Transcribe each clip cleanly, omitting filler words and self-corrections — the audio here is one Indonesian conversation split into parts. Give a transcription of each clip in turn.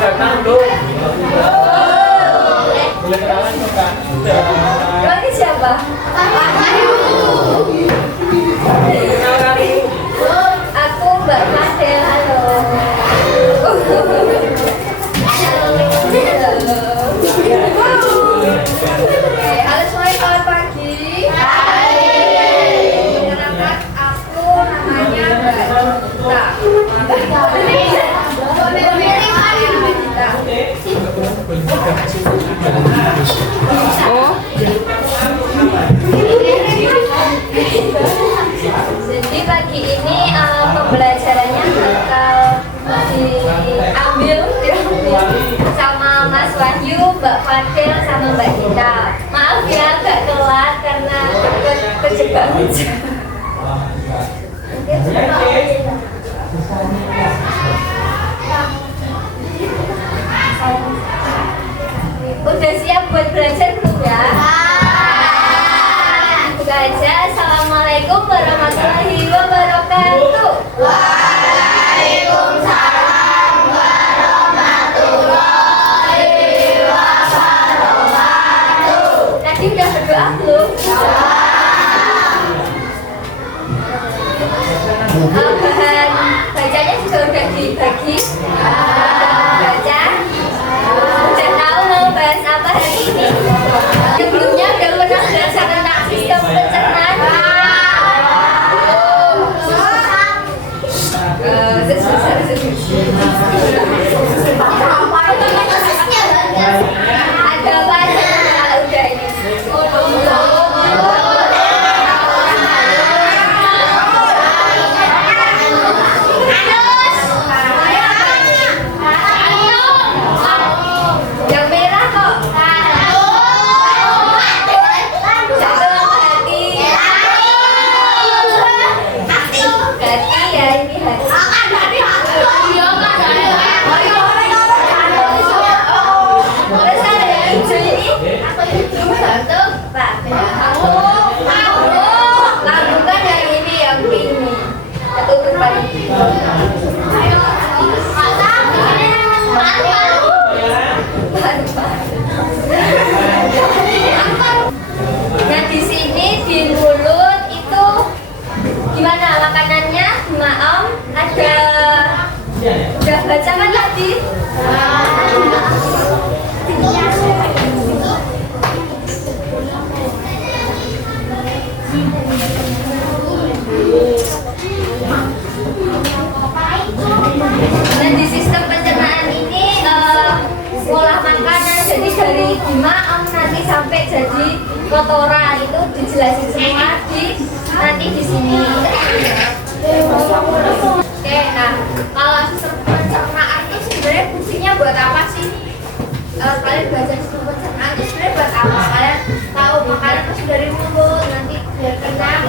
Ini siapa? Aku Mbak Fadel, halo. Halo semuanya, selamat pagi. Kenalkan, aku namanya Mbak Jadi pagi ini pembelajarannya bakal diambil sama Mas Wahyu, Mbak Fadel, sama Mbak Gita. Maaf ya agak telat karena terjebak hujan. Udah siap buat belajar belum ya? Buka aja. Assalamualaikum warahmatullahi wabarakatuh. Waalaikumsalam warahmatullahi wabarakatuh. Tadi udah berdoa belum? Bahan bacanya juga udah dibagi. Baca. Udah tahu mau bahas apa hari ini? Sebelumnya udah pernah belajar tentang sistem pencernaan? Ada apa aja? Udah ini. Yang merah kok. Hati ya, ini hati. Terus ada yang hijau ini. Satu, Pak. Lalu kan yang ini yang pink nih. Satu berbalik. Nah di sini di mulut itu gimana makanannya? Maaf, ada udah baca kan tadi? Dan di sistem pencernaan ini olah makanan jadi dari maaf nanti sampai jadi kotoran itu dijelasin semua nanti di sini. Oke, nah kalau sistem pencernaan itu sebenarnya fungsinya buat apa sih? Kalian belajar sistem pencernaan itu sebenarnya buat apa? Kalian tahu makanan masuk dari mulut nanti biar kenyang,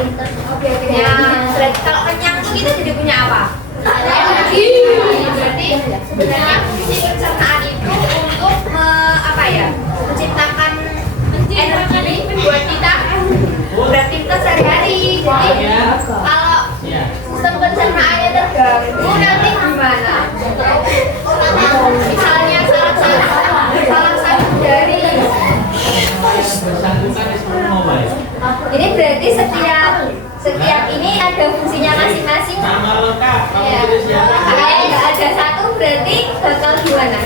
biar kenyang. Kalau kenyang tuh kita jadi punya apa? Energi. Berarti sebenarnya fungsi pencernaan itu untuk menciptakan energi buat kita beraktivitas sehari-hari. Jadi kalau sistem pencernaannya terganggu nanti gimana? Misalnya salah satu dari ini berarti setiap ini ada fungsinya masing-masing. Ya. Kalau nggak ada satu berarti bakal gimana?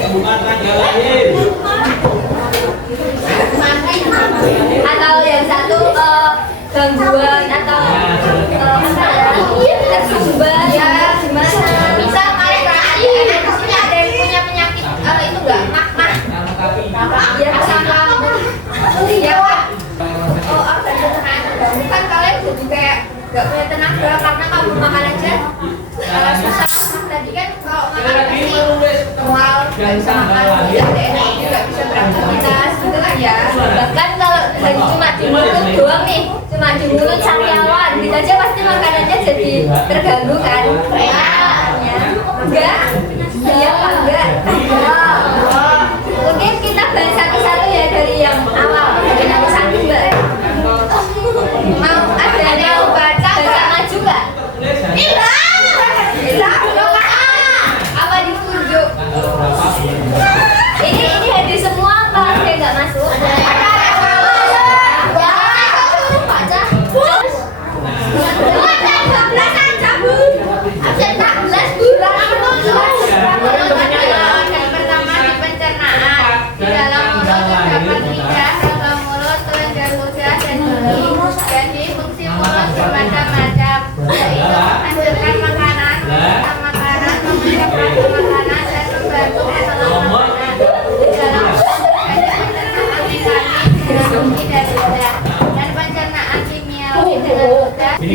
Atau yang satu gangguan atau tersumbat ya gimana? Misal kalian ada yang punya penyakit itu nggak mah ya sama ya organ pencernaan terganggu kan kalian jadi kayak nggak punya tenaga karena kamu makan aja susah. Tadi kan kalau makan pasti mual nggak bisa makan nggak bisa beraktivitas gitu kan ya. Bahkan kalau cuma di mulut doang nih, cuma di mulut sariawan gitu aja pasti makanannya jadi terganggu kan? Enggak? Iya apa enggak? Mungkin kita bahas satu-satu ya dari yang awal. Dari yang satu mbak. Mau ada yang baca maju nggak? Bisa. Apa ditunjuk?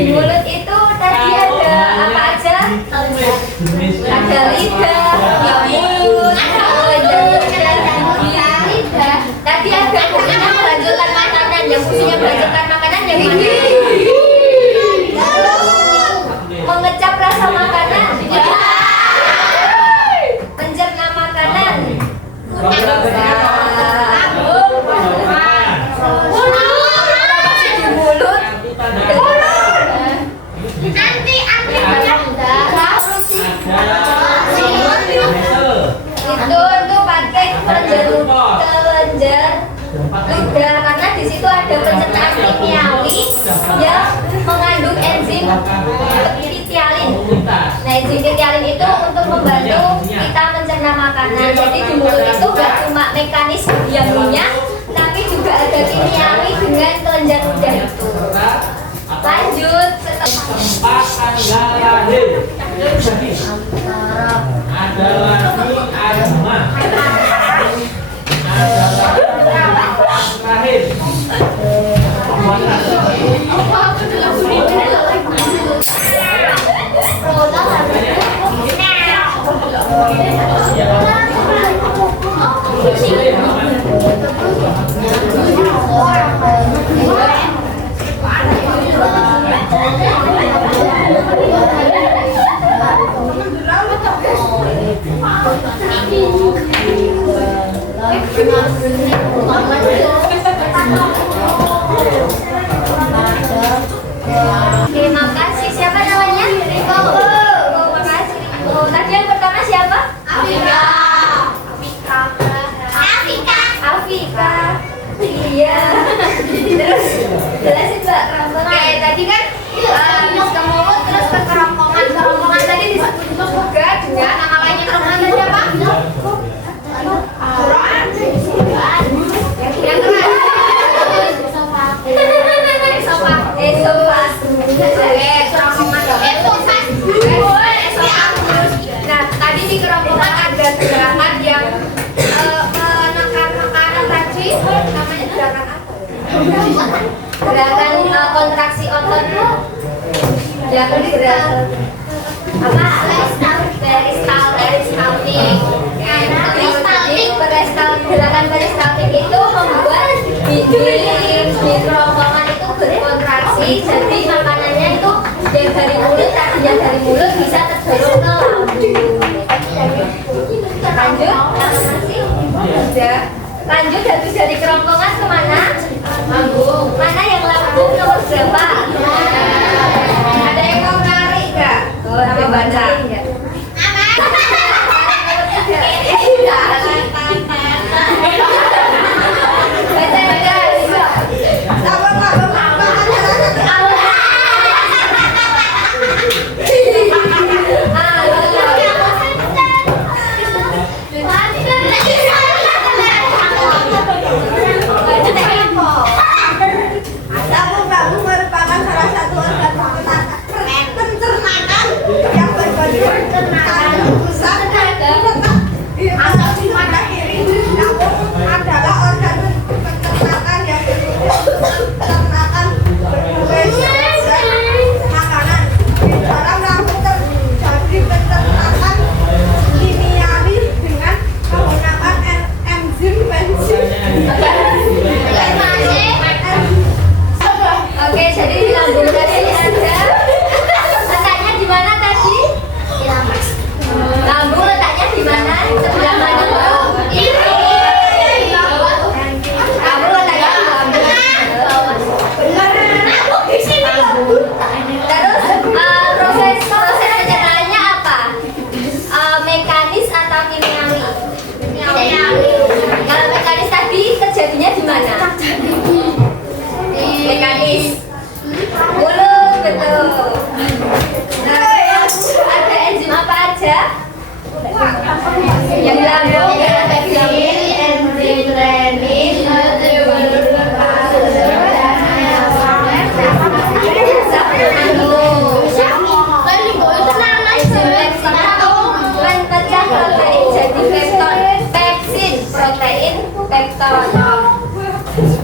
Di mulut itu tadi ada apa aja? Ada lidah, di mulut, ada lidah. Tadi ada fungsinya melanjutkan makanan, yang fungsinya melanjutkan makanan yang mana? Mengecap rasa makanan, mencerna makanan, di mulut, nanti itu pakai kelenjar lidah karena di situ ada pencernaan kimiawi yang mengandung enzim ketialin. Nah, enzim ketialin itu untuk membantu kita mencerna makanan. Jadi di mulut itu gak cuma mekanis diamnya, tapi juga ada kimiawi dengan kelenjar lidah itu. Lanjut, tempat tanggal lahir adalah di agama adalah terakhir terima kasih. Siapa namanya? Riko. Oh, makasih Riko. Tadi yang pertama siapa? Afika. Afika. Iya. Terus jelasin Mbak kerongkongan. Oke, tadi kan ke mulut terus ke kerongkongan. Kerongkongan tadi disebut juga dengan nama lainnya kerongkongan tadi apa? Yang keras. Esofas. Nah, tadi di kerongkongan ada gerakan yang menekan makanan tadi, namanya gerakan apa? Gerakan kontraksi otot. Gerakan apa? Peristaltik. Gerakan peristaltik itu membuat di kerongkongan itu berkontraksi, jadi makanannya itu yang dari mulut, tadinya dari mulut bisa terdorong ke lambung. Lanjut, sudah. Lanjut habis dari kerongkongan kemana? Lambung. Mana yang lambung nomor berapa? Ada yang mau narik nggak? Sama baca.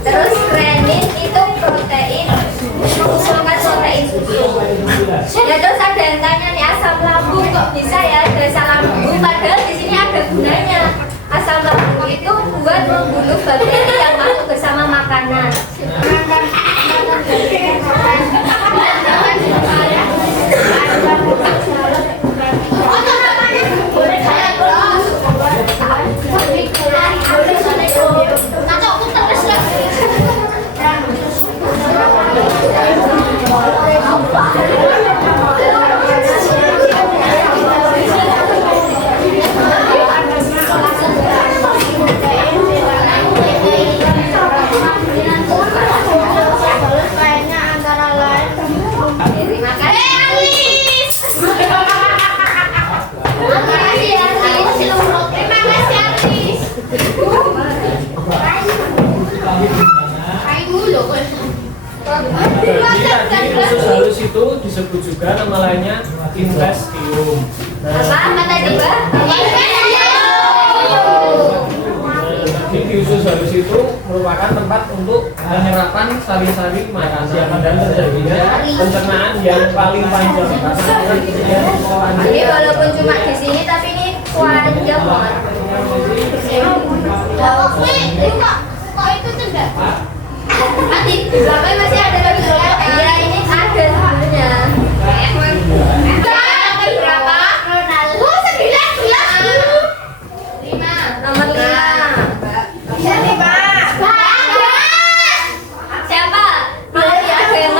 Terus renin itu protein mengusulkan protein susu. terus ada yang tanya nih asam lambung kok bisa ya ada asam lambung, padahal di sini ada gunanya. Asam lambung itu buat membunuh bakteri yang masuk bersama makanan. Jadi usus halus itu disebut juga nama lainnya intestium. Apa tadi, Mbak? Jadi di usus halus itu merupakan tempat untuk penyerapan sari-sari makanan dan terjadinya pencernaan yang paling panjang. Jadi walaupun cuma di sini tapi ini panjang banget. Kok itu tidak? Adik, di belakang masih ada lagi. Iya, ini ada sebenarnya. Berapa? Oh, 9 gelas dulu. 5. Nomor 5. Siapa, Pak? Siapa? Ada yang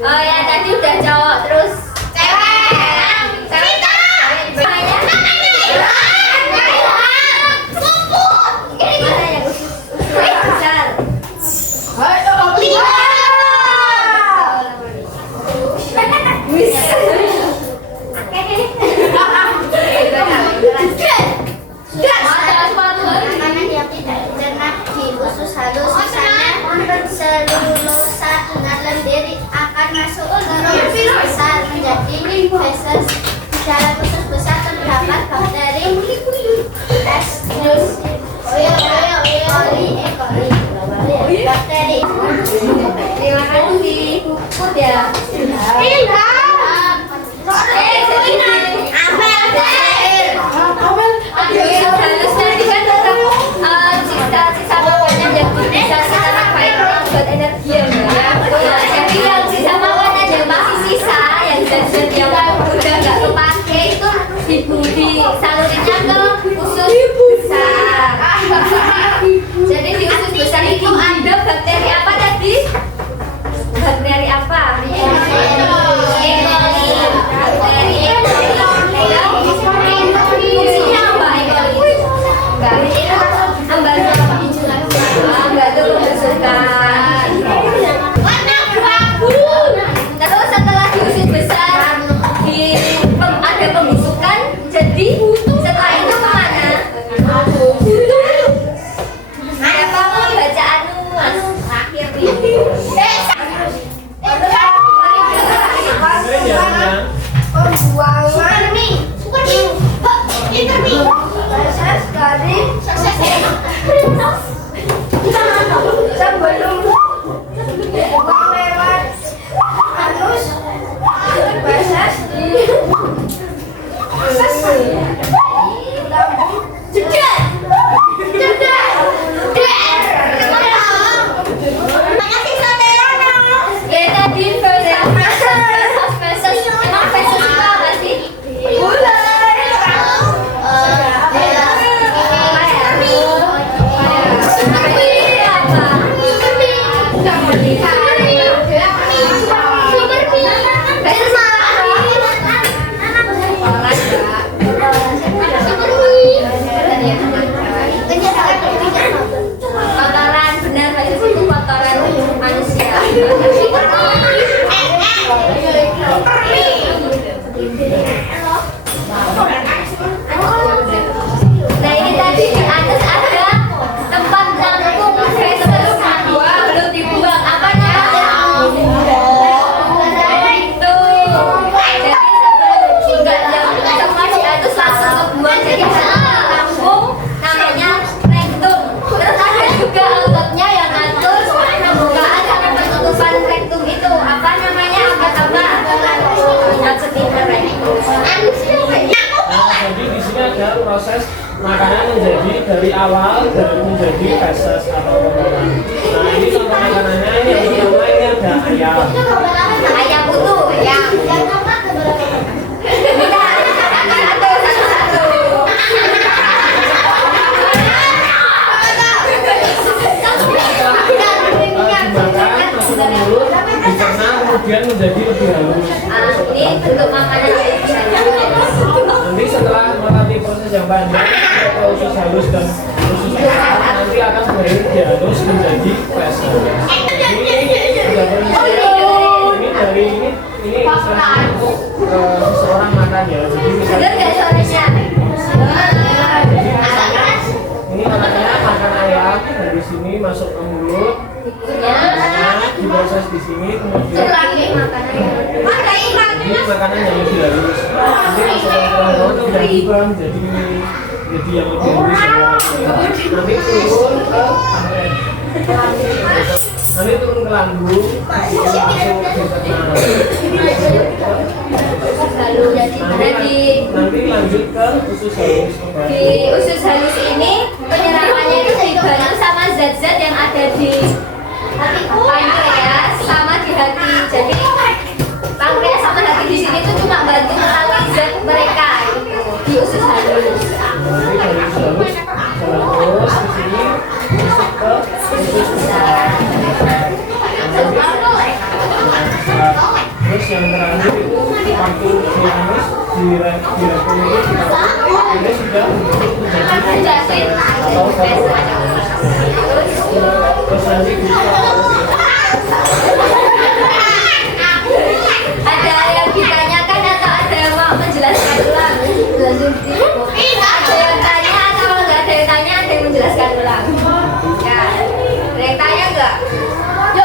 oh ya, tadi udah cowok, terus cewek. Selulosa dalam diri akan masuk ke usus besar menjadi feses. Di dalam usus besar terdapat bakteri bakteri. Terima kasih. Puput ya. Halus tadi kan tetap sisa-sisa makanan yang bisa kita pakai buat energi ya. Jadi yang sisa makanan yang masih sisa yang zat-zat yang udah nggak kepake itu disalurinnya ke usus besar. Jadi di usus besar itu ada bakteri apa tadi? Bakteri apa? E. coli. Bakteri E. coli. Fungsinya apa E. coli? Membantu apa? Membantu pembusukan. Terus setelah di usus besar ada pembusukan, jadi setelah itu kemana? Siapa mau baca anuan akhir ini? Pembuangan proses dari sebelum buang lewat anus proses di lambung Jeda. Ya tadi feses. Emang feses itu apa sih? dari awal menjadi feses atau kotoran. Nah ini contoh makanannya, ini yang pertama ini ada ayam. Ayam utuh, ayam. Bisa, satu. Dimakan, masuk ke mulut, dicerna, kemudian menjadi lebih halus. Ini bentuk makanan yang bisa Nanti setelah melewati proses yang panjang, ke usus halus dan usus besar, nanti akan kembali dihalus menjadi feses. Jadi ini sudah ini dari ini misalnya untuk seseorang makan ya. Jadi misalnya Dengar nggak suaranya? ini anaknya makan ayam dari sini masuk ke mulut, diproses di sini kemudian Ulangi makanannya. ini makanan yang lebih halus. Nanti masuk ke mulut itu udah berubah jadi yang lebih halus ya. Nanti turun ke nanti turun ke lambung, masuk ke nanti lanjut ke usus halus kembali. Di usus halus ini penyerapannya itu dibantu sama zat-zat yang ada di pankreas sama di hati. Jadi pankreas sama hati di sini tuh cuma bantu melalui zat mereka gitu di usus halus. Nanti dari usus halus jalan terus ke sini masuk ke usus besar. Terus yang terakhir itu waktu dianus direpul ini sudah menjadi atau terus nanti bisa Ada yang ditanyakan atau ada yang mau menjelaskan ulang? Ada yang tanya atau kalau nggak ada yang tanya ada yang menjelaskan ulang? Ya, ada yang tanya nggak? Ada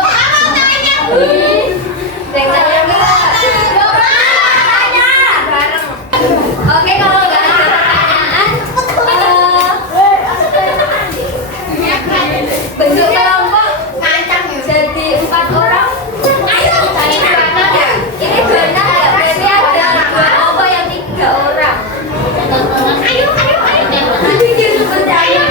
yang tanya nggak? Bareng. Oke, kalau nggak ada pertanyaan, bentuk kelompok jadi 4 orang. Ini benar ya? Ini benar ya? Berarti ada 2 kelompok yang 3 orang. Ayo. Bikin seperti ayam.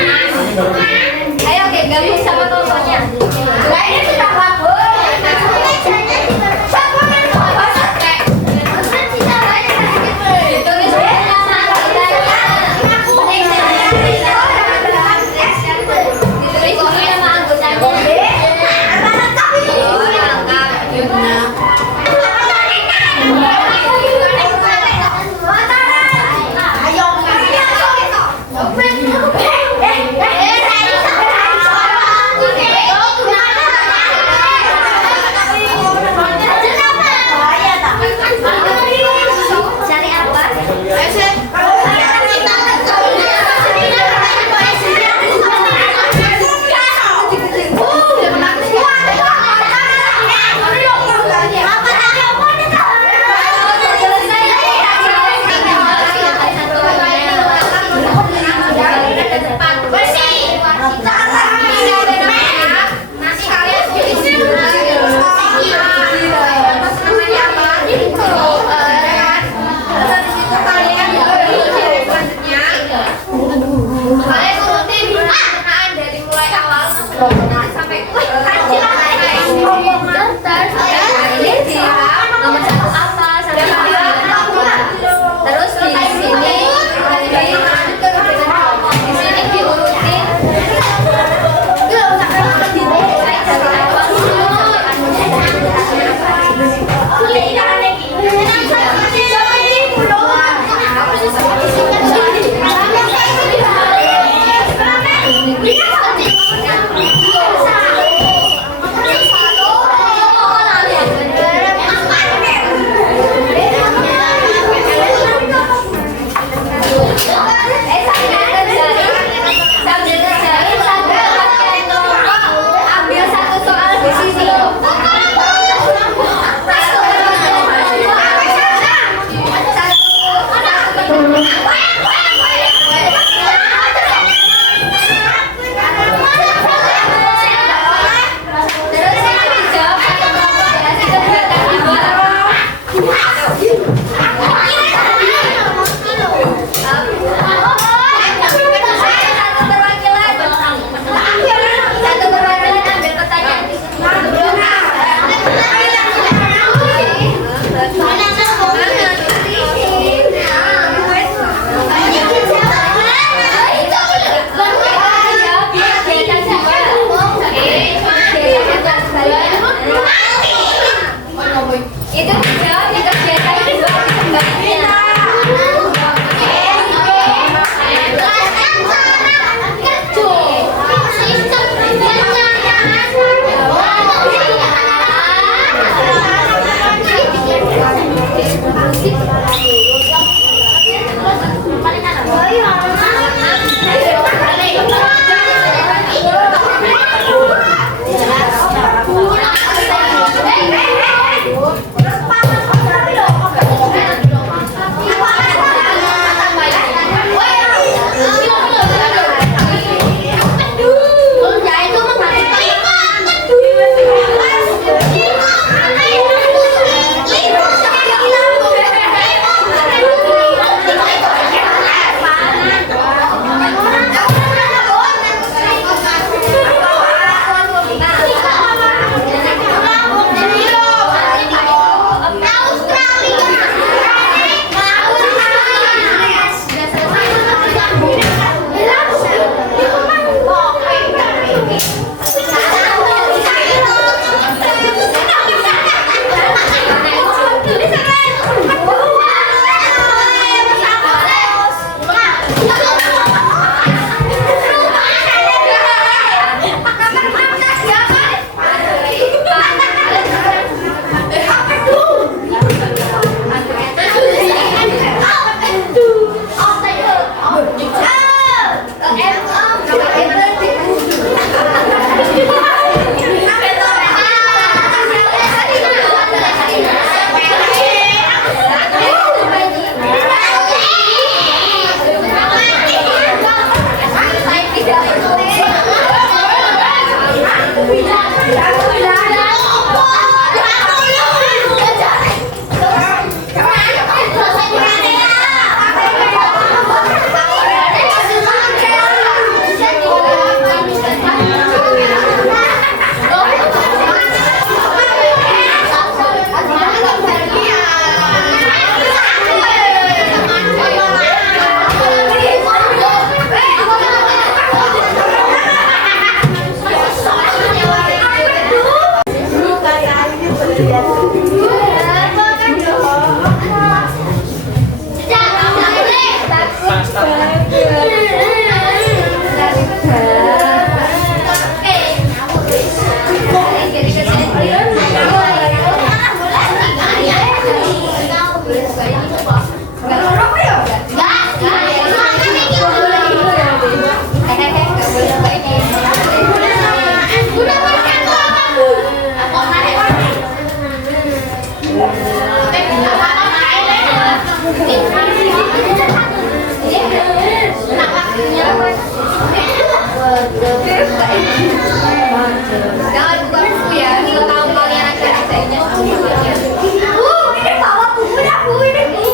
Jangan buka buku ya, kalau tahu kalian ada desainnya sama kalian. Ini bawa bukunya, Bu, ini.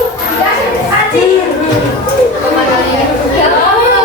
Anjir. Sama kalian. Ya Allah.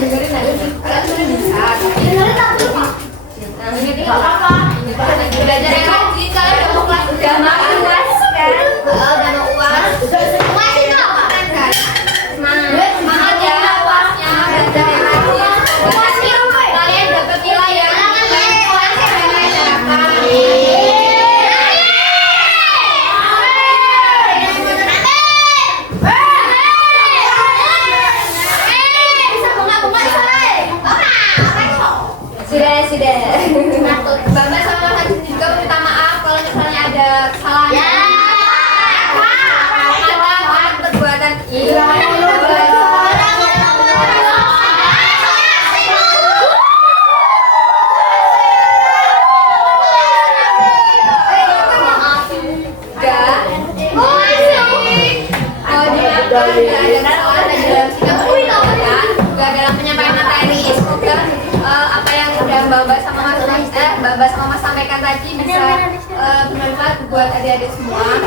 dengerin aja sih, kalian sudah bisa. Dengerin aku Pak. Ini apa? Belajar yang rajin, kalian udah mau kelas udah makan UAS kan? Udah mau UAS. UAS itu apa? Semangat ya UASnya, belajar yang rajin. Pasti kalian dapat nilai yang UAS yang masyarakat. Sudah. Bapak sama Mas Hajin juga minta maaf kalau misalnya ada kesalahan. Ya. Maaf perbuatan kita. Dalam penyampaian materi, semoga apa yang udah Mbak sama Mas sampaikan tadi bisa bermanfaat buat adik-adik semua.